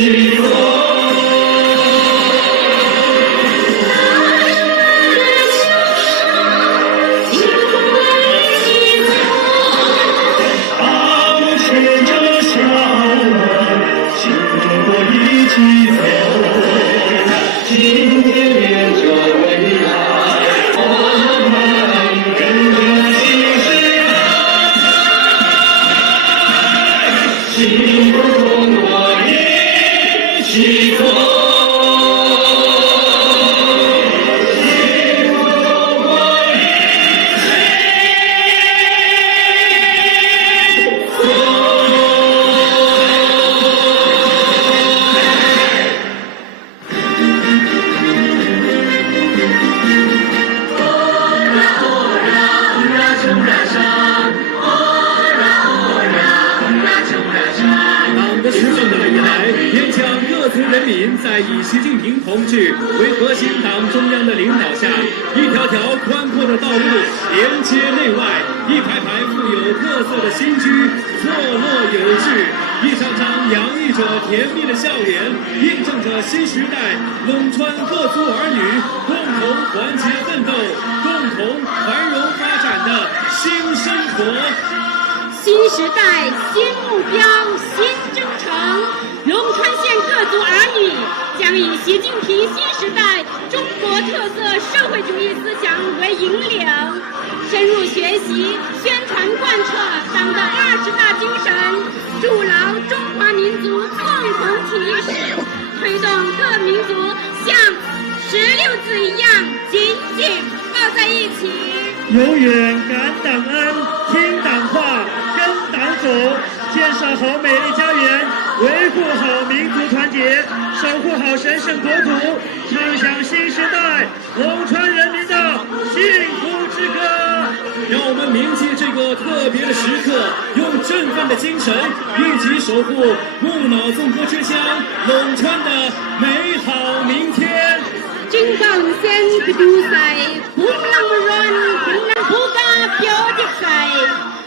起落。在以习近平同志为核心党中央的领导下，一条条宽阔的道路连接内外，一排排富有特色的新居坐落有致，一张张洋溢着甜蜜的笑脸，印证着新时代陇川各族儿女共同团结奋斗、共同繁荣发展的新生活。新时代新目标新征程，陇川县各族儿女将以习近平新时代中国特色社会主义思想为引领，深入学习宣传贯彻党的20大精神，筑牢中华民族共同体意识，推动各民族像16字一样紧紧抱在一起，永远感党恩，听党话，跟党走，建设好美丽家园，维护好民族团结，守护好神圣国土，唱响新时代陇川人民的幸福之歌。让我们铭记这个特别的时刻，用振奋的精神，一起守护木脑颂歌之乡陇川的美好明天。金刚先去ดูใส่พุ่งลังมารอนพุ่งลังผู้กาเปียวจิตใส่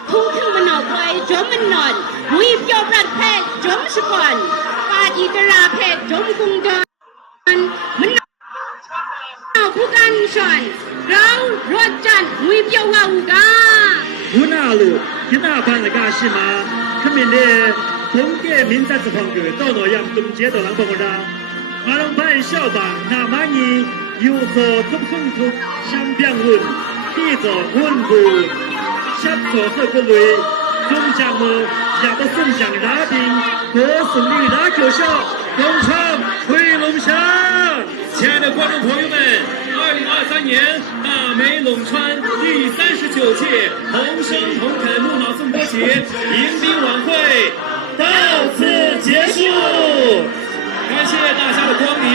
พุ่งขึ้นมันออกไปจมมันนอนหุยเปียวปรัดแพทย์จมสก่อนปาจีตราแพทย์จมกุงดอนมันเอาผู้กันชอนเรารถจันหุยเปียวว่าอุกา无那路给那办的干什么可明的东给民在这方个到那样东街的人帮我让马龙派校长那马尼有何通风通相变稳地着稳固下左后个雷中将么也不送上拉兵国胜利拉球校东昌回龙乡。亲爱的观众朋友们，2023年大美陇川第39届同声同肯木脑颂歌节迎宾晚会到此结束，感谢大家的光临。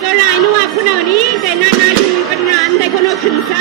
就来นัวคุณเอานี้แต่นานาอยู่กันนานแต่คนเอาขึ้นใจ